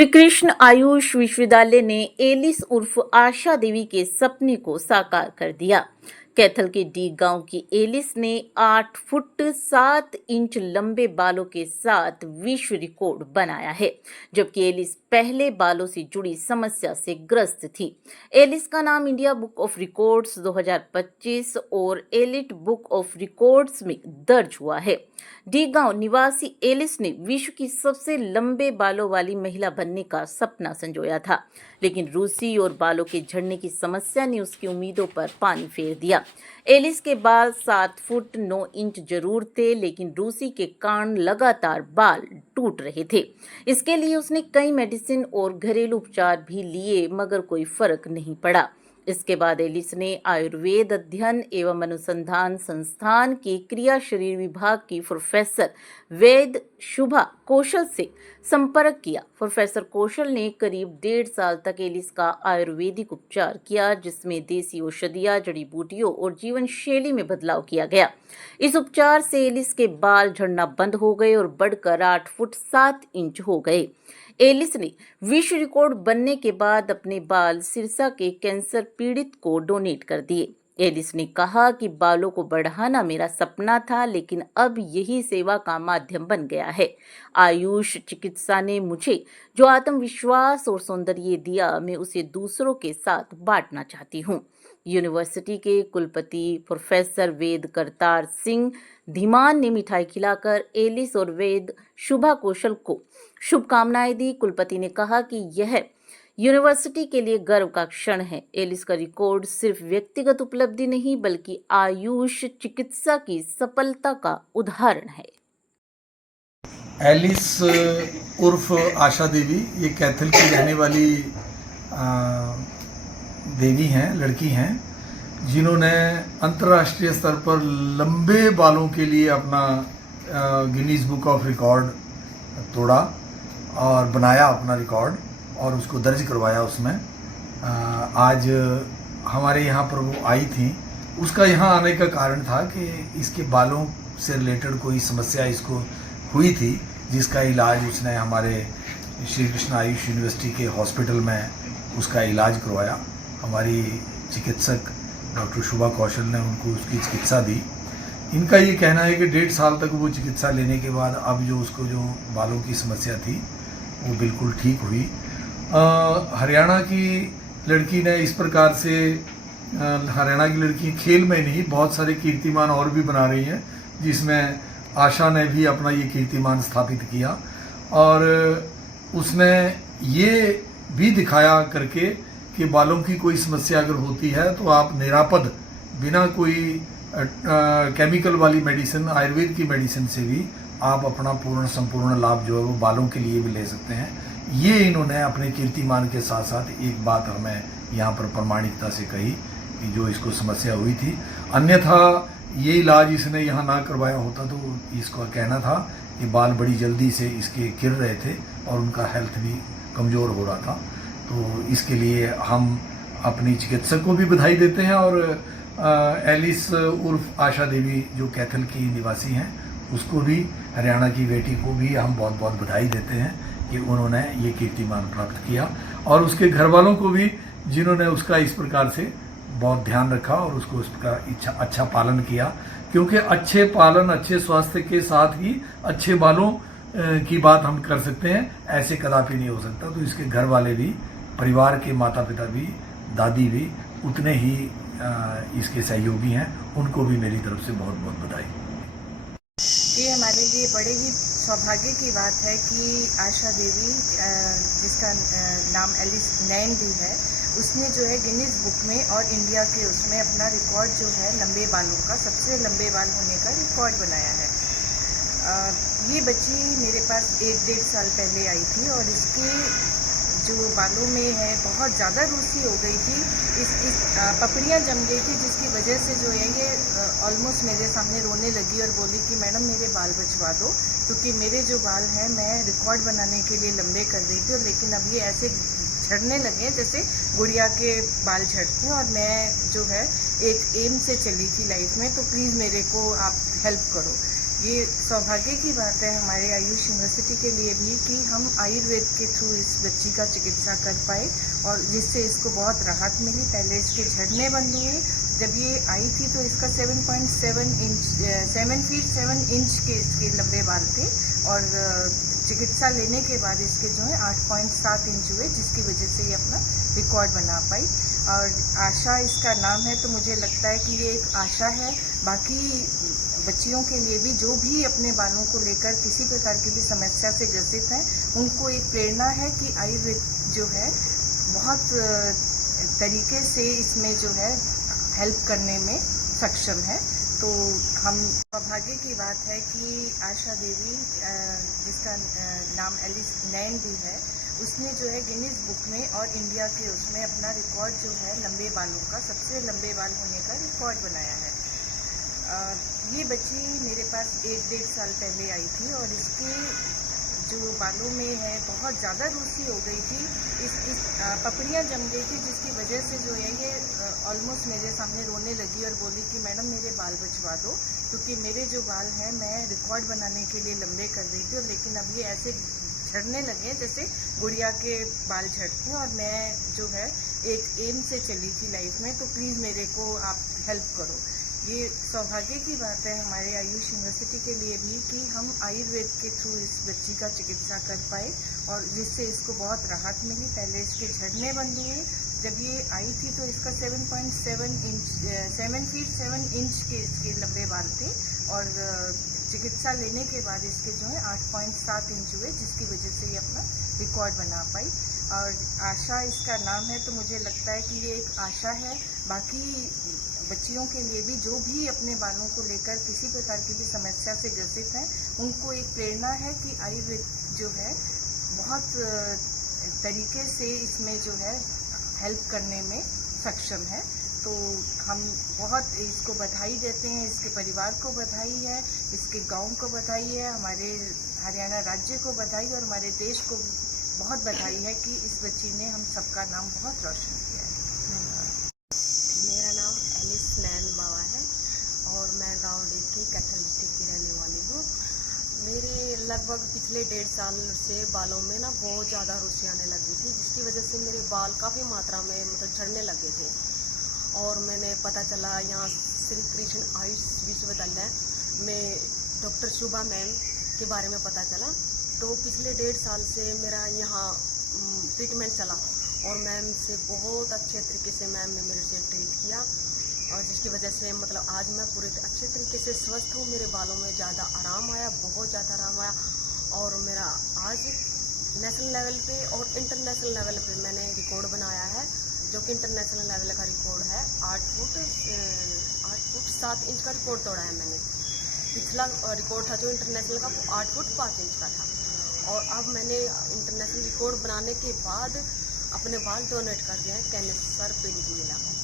श्री कृष्ण आयुष विश्वविद्यालय ने एलिस उर्फ आशा देवी के सपने को साकार कर दिया। कैथल के डी गांव की एलिस ने 8 फुट 7 इंच लंबे बालों के साथ विश्व रिकॉर्ड बनाया है, जबकि एलिस पहले बालों से जुड़ी समस्या से ग्रस्त थी। एलिस का नाम इंडिया बुक ऑफ रिकॉर्ड्स 2025 और एलिट बुक ऑफ रिकॉर्ड्स में दर्ज हुआ है। डी गांव निवासी एलिस ने विश्व की सबसे लंबे बालों वाली महिला बनने का सपना संजोया था, लेकिन रूसी और बालों के झड़ने की समस्या ने उसकी उम्मीदों पर पानी फेर दिया। एलिस के बाल 7 फुट 9 इंच जरूर थे, लेकिन रूसी के कारण लगातार बाल टूट रहे थे। इसके लिए उसने कई मेडिसिन और घरेलू उपचार भी लिए, मगर कोई फर्क नहीं पड़ा। इसके बाद एलिस ने आयुर्वेद अध्ययन एवं अनुसंधान संस्थान के क्रिया शरीर विभाग की प्रोफेसर वैद्य शुभा कौशल से संपर्क किया। प्रोफेसर कौशल ने करीब 1.5 साल तक एलिस का आयुर्वेदिक उपचार किया, जिसमें देसी औषधियां, जड़ी बूटियों और जीवन शैली में बदलाव किया गया। इस उपचार से एलिस के बाल झड़ना बंद हो गए और बढ़कर 8 फुट 7 इंच हो गए। एलिस ने विश्व रिकॉर्ड बनने के बाद अपने बाल सिरसा के कैंसर पीड़ित को डोनेट कर दिए। एलिस ने कहा कि बालों को बढ़ाना मेरा सपना था, लेकिन अब यही सेवा का माध्यम बन गया है। आयुष चिकित्सा ने मुझे जो आत्मविश्वास और सौंदर्य दिया, मैं उसे दूसरों के साथ बांटना चाहती हूँ। यूनिवर्सिटी के कुलपति प्रोफेसर वेद करतार सिंह धीमान ने मिठाई खिलाकर एलिस और वेद शुभा कौशल को शुभकामनाएं दी। कुलपति ने कहा कि यह यूनिवर्सिटी के लिए गर्व का क्षण है। एलिस का रिकॉर्ड सिर्फ व्यक्तिगत उपलब्धि नहीं, बल्कि आयुष चिकित्सा की सफलता का उदाहरण है। एलिस उर्फ आशा देवी ये कैथल की रहने वाली देवी हैं, लड़की हैं, जिन्होंने अंतर्राष्ट्रीय स्तर पर लंबे बालों के लिए अपना गिनीज बुक ऑफ रिकॉर्ड तोड़ा और बनाया अपना रिकॉर्ड और उसको दर्ज करवाया उसमें। आज हमारे यहाँ पर वो आई थी। उसका यहाँ आने का कारण था कि इसके बालों से रिलेटेड कोई समस्या इसको हुई थी, जिसका इलाज उसने हमारे श्री कृष्ण आयुष यूनिवर्सिटी के हॉस्पिटल में उसका इलाज करवाया। हमारी चिकित्सक डॉक्टर शुभा कौशल ने उनको उसकी चिकित्सा दी। इनका ये कहना है कि 1.5 साल तक वो चिकित्सा लेने के बाद अब जो उसको जो बालों की समस्या थी वो बिल्कुल ठीक हुई। हरियाणा की लड़की ने इस प्रकार से हरियाणा की लड़की खेल में नहीं बहुत सारे कीर्तिमान और भी बना रही हैं, जिसमें आशा ने भी अपना ये कीर्तिमान स्थापित किया और उसने ये भी दिखाया करके कि बालों की कोई समस्या अगर होती है तो आप निरापद बिना कोई केमिकल वाली मेडिसिन, आयुर्वेद की मेडिसिन से भी आप अपना पूर्ण संपूर्ण लाभ जो है वो बालों के लिए भी ले सकते हैं। ये इन्होंने अपने कीर्तिमान के साथ साथ एक बात हमें यहाँ पर प्रामाणिकता से कही कि जो इसको समस्या हुई थी, अन्यथा ये इलाज इसने यहाँ ना करवाया होता तो इसका कहना था कि बाल बड़ी जल्दी से इसके गिर रहे थे और उनका हेल्थ भी कमज़ोर हो रहा था। तो इसके लिए हम अपनी चिकित्सक को भी बधाई देते हैं और एलिस उर्फ आशा देवी जो कैथल की निवासी हैं उसको भी, हरियाणा की बेटी को भी हम बहुत बहुत बधाई देते हैं कि उन्होंने ये कीर्तिमान प्राप्त किया और उसके घर वालों को भी, जिन्होंने उसका इस प्रकार से बहुत ध्यान रखा और उसको उसका अच्छा पालन किया, क्योंकि अच्छे पालन, अच्छे स्वास्थ्य के साथ ही अच्छे बालों की बात हम कर सकते हैं, ऐसे कदापि नहीं हो सकता। तो इसके घर वाले भी, परिवार के माता पिता भी, दादी भी उतने ही इसके सहयोगी हैं, उनको भी मेरी तरफ से बहुत बहुत बधाई। ये हमारे लिए बड़े ही सौभाग्य की बात है कि आशा देवी, जिसका नाम एलिस नैन भी है, उसने जो है गिनीज बुक में और इंडिया के उसमें अपना रिकॉर्ड जो है लंबे बालों का, सबसे लंबे बाल होने का रिकॉर्ड बनाया है। ये बच्ची मेरे पास 1-1.5 साल पहले आई थी और इसकी जो बालों में है बहुत ज़्यादा रूसी हो गई थी, इस पपड़ियाँ जम गई थी, जिसकी वजह से जो है ये ऑलमोस्ट मेरे सामने रोने लगी और बोली कि मैडम मेरे बाल बचवा दो, क्योंकि मेरे जो बाल हैं मैं रिकॉर्ड बनाने के लिए लंबे कर रही थी, लेकिन अब ये ऐसे झड़ने लगे हैं जैसे गुड़िया के बाल झड़ते हैं और मैं जो है एक एम से चली थी लाइफ में, तो प्लीज़ मेरे को आप हेल्प करो। ये सौभाग्य की बात है हमारे आयुष यूनिवर्सिटी के लिए भी कि हम आयुर्वेद के थ्रू इस बच्ची का चिकित्सा कर पाए और जिससे इसको बहुत राहत मिली। पहले इसके झड़ने बंद हुए। जब ये आई थी तो इसका 7 फीट 7 इंच के इसके लंबे बाल थे और चिकित्सा लेने के बाद इसके जो है 8.7 इंच हुए, जिसकी वजह से ये अपना रिकॉर्ड बना पाई। और आशा इसका नाम है, तो मुझे लगता है कि ये एक आशा है बाकी बच्चियों के लिए भी, जो भी अपने बालों को लेकर किसी प्रकार की भी समस्या से ग्रसित हैं, उनको एक प्रेरणा है कि आयुर्वेद जो है बहुत तरीके से इसमें जो है हेल्प करने में सक्षम है। तो हम सौभाग्य की बात है कि आशा देवी, जिसका नाम एलिस नैन भी है, उसने जो है गिनीज बुक में और इंडिया के उसमें अपना रिकॉर्ड जो है लंबे बालों का, सबसे लंबे बाल होने का रिकॉर्ड बनाया है। ये बच्ची मेरे पास 1-1.5 साल पहले आई थी और इसके जो बालों में है बहुत ज़्यादा रूसी हो गई थी, इस पपड़ियाँ जम गई थी, जिसकी वजह से जो है ये ऑलमोस्ट मेरे सामने रोने लगी और बोली कि मैडम मेरे बाल बचवा दो, क्योंकि मेरे जो बाल हैं मैं रिकॉर्ड बनाने के लिए लंबे कर रही थी और लेकिन अब ये ऐसे झड़ने लगे जैसे गुड़िया के बाल झड़ते हैं और मैं जो है एक एम से चली थी लाइफ में, तो प्लीज़ मेरे को आप हेल्प करो। ये सौभाग्य की बात है हमारे आयुष यूनिवर्सिटी के लिए भी कि हम आयुर्वेद के थ्रू इस बच्ची का चिकित्सा कर पाए और जिससे इसको बहुत राहत मिली। पहले इसके झड़ने बंद हुए। जब ये आई थी तो इसका 7 फीट 7 इंच के इसके लंबे बाल थे और चिकित्सा लेने के बाद इसके जो है 8.7 इंच हुए, जिसकी वजह से ये अपना रिकॉर्ड बना पाई। और आशा इसका नाम है, तो मुझे लगता है कि ये एक आशा है बाकी बच्चियों के लिए भी, जो भी अपने बालों को लेकर किसी प्रकार की भी समस्या से ग्रसित हैं, उनको एक प्रेरणा है कि आयुर्वेद जो है बहुत तरीके से इसमें जो है हेल्प करने में सक्षम है। तो हम बहुत इसको बधाई देते हैं, इसके परिवार को बधाई है, इसके गांव को बधाई है, हमारे हरियाणा राज्य को बधाई और हमारे देश को बहुत बधाई है कि इस बच्ची ने हम सबका नाम बहुत रोशन किया है। मेरा नाम एलिस नैन बावा है और मैं गांव डी की कैथल डिस्ट्रिक्ट की रहने वाली हूँ। मेरे लगभग पिछले 1.5 साल से बालों में ना बहुत ज़्यादा रुचि आने लगी थी, जिसकी वजह से मेरे बाल काफ़ी मात्रा में मतलब झड़ने लगे थे। और मैंने पता चला यहाँ श्री कृष्ण आयुष विश्वविद्यालय में डॉक्टर शुभा मैम के बारे में पता चला, तो पिछले 1.5 साल से मेरा यहाँ ट्रीटमेंट चला और मैम से बहुत अच्छे तरीके से मैम ने मेरे से ट्रीट किया और जिसकी वजह से मतलब आज मैं पूरे अच्छे तरीके से स्वस्थ हूँ। मेरे बालों में ज़्यादा आराम आया, बहुत ज़्यादा आराम आया और मेरा आज नेशनल लेवल पे और इंटरनेशनल लेवल पे मैंने रिकॉर्ड बनाया है, जो कि इंटरनेशनल लेवल का रिकॉर्ड है। 8 फुट 7 इंच का रिकॉर्ड तोड़ा है मैंने। पिछला रिकॉर्ड था जो इंटरनेशनल का, वो 8 फुट 5 इंच का था और अब मैंने इंटरनेशनल रिकॉर्ड बनाने के बाद अपने बाल डोनेट कर दिए हैं कैंसर पीड़ित महिला को।